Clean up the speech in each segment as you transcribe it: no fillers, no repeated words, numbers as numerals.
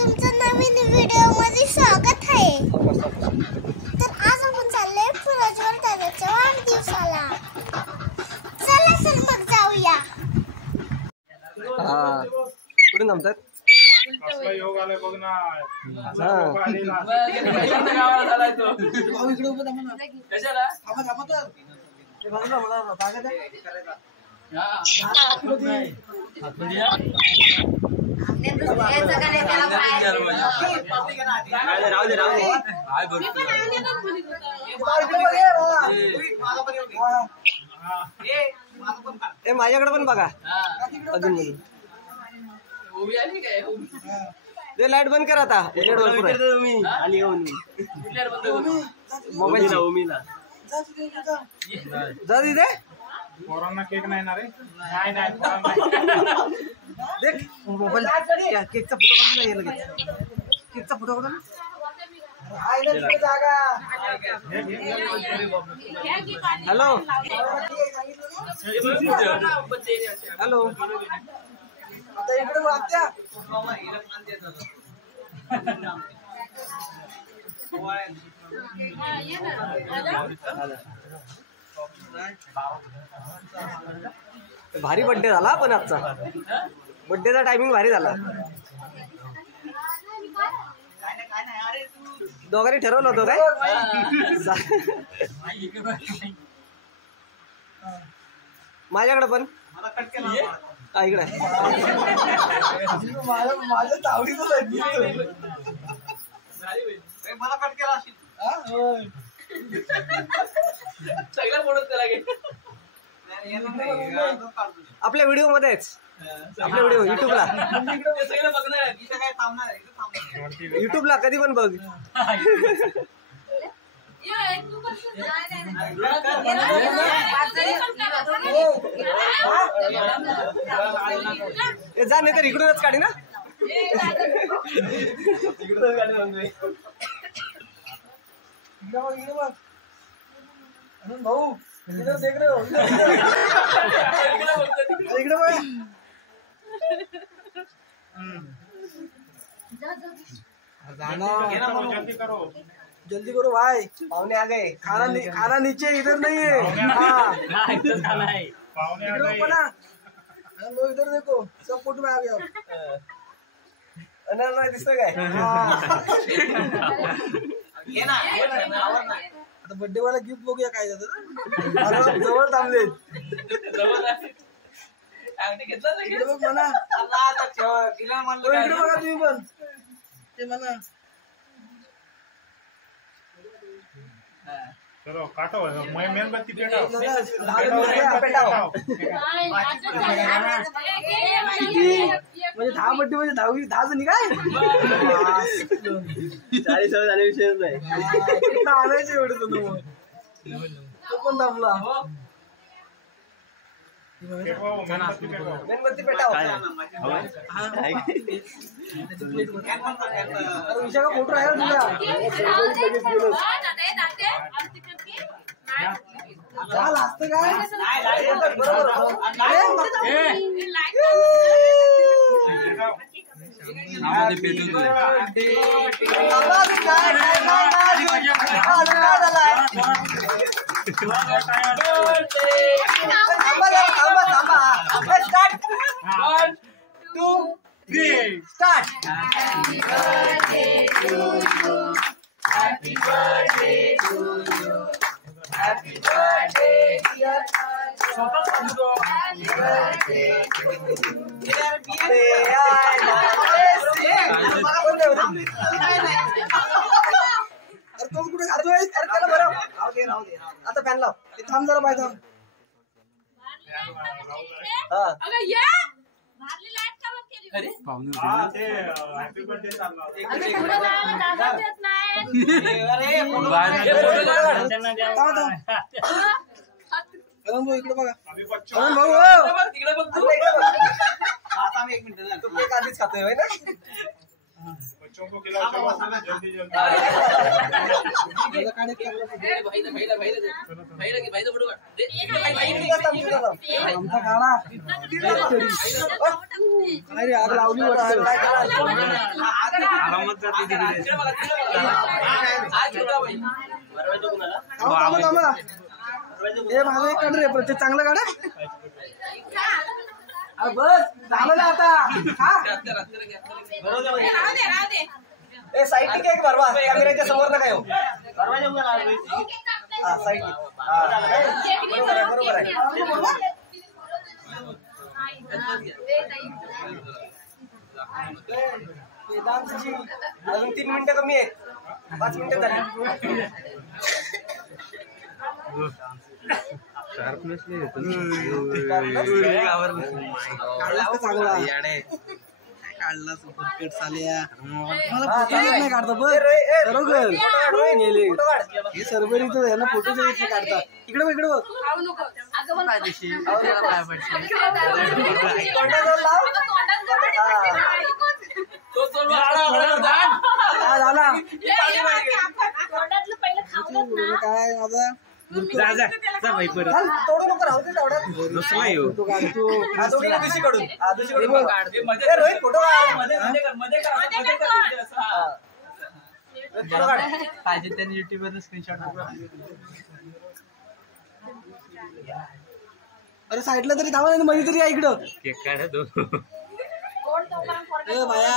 तुमचं नवीन व्हिडिओमध्ये स्वागत आहे। तर आज आपण चाललोय प्रज्वल दादाच्या वाढदिवसाला। चला सर मग जाऊया। कुठे थांबतात? कसला योग आलाय बघ ना। माझ्याकडे पण बघा अजून ते लाईट बंद करा आता। मोबाईल जा तिथे पोरांना केक नाही ना रे। नाही देख मोबाईल केकचा फोटो काढून ये लगेच। केकचा फोटो काढून हॅलो हॅलो आता इकडे वाटत्या भारी बर्थडे झाला पण आजचा बर्थडेचा टायमिंग भारी झाला। दोघांनी ठरवलं होतं काय? माझ्याकडे पण इकडे माझ्या तावडीच मला कट केला आपल्या व्हिडिओ मध्येच आपल्या व्हिडिओ युट्यूबला कधी पण बघ। जा नाही तर इकडूनच काढी ना। इकडूनच काढी भाऊ इधर देख रहे हो इकडे बघ। जल्दी करो भाई पाहुणे आ गए। खाना नीचे इधर नहीं है। इधर देखो सब फोटो में आ गया। अनार दिसतोय काय? आता बर्थडे वाला गिफ्ट बघूया काय जातं। जवळ थांबले इकडे बघ म्हणा। इकडे बघा तुम्ही पण ते म्हणा। चलो काटो मेणबत्ती पेटाव। म्हणजे 10 बड्डे म्हणजे 10 जणी काय 40 झाले विषयच नाही। आणायचे एवढे तो पण थांबला। मेणबत्ती पेटाव विषय का फोटो आहे तुझा चाल असते काय One, 2, 3, start. Happy birthday to you. Happy birthday to you. Happy birthday dear. Happy birthday to you. तो कुठे खातोय? अरे त्याला बरं राहू दे आता फॅन लाव। थांब जरा बाय थांब। अगं या मारली लाईट का बंद केली? अरे ते हॅपी बर्थडे चालला होता। अरे पुढे जायला जागा देत नाही। अरे फोटो त्यांना द्या। अरुण भाऊ इकडे बघा। अरुण भाऊ तिकडे बघ तू। आता मी 1 मिनिट तू केक आधीच खातोय होय ना? बच्चों को खिलाओ चलो जल्दी जल्दी अरे आग लावली वाटतं हे माझं एक काढ रे प्रत्येक चांगलं काढ बस झालं ना आता ए साईड ठीक आहे भरवा कॅमेऱ्याच्या समोर काय हो साईड बरोबर आहे वेदांतजी अजून 3 मिनिटं कमी आहेत 5 मिनिटं झाली शार्पनेस नाही येत चांगला काढला सुपरकेट चालया मला फोटो नाही काढतो बरोबर हे सर्वरीचं यांना फोटो काढतात इकडे बघ काय माझा तोडू नको राहू दे तेवढा फोटो पाहिजे त्यांनी युट्यूब वर स्क्रीनशॉट अरे साईडला तरी धावा नाही मध्ये तरी या इकडं केक काढ दो भाया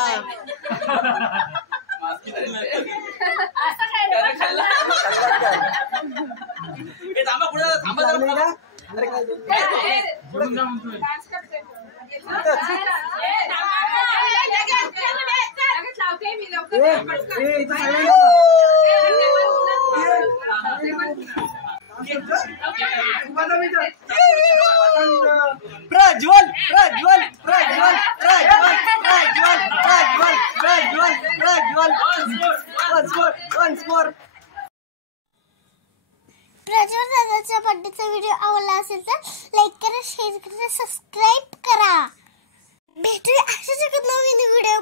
प्रज्वल प्रज्वल प्रज्वल प्रज्वल प्रज्वल प्रज्वल प्रज्वल प्रज्वल प्रज्वल दादाच्या बर्थडेचा व्हिडिओ आवडला असेल तर लाईक करा शेअर करा सबस्क्राईब करा भेटूया अशाच एका नवीन व्हिडिओ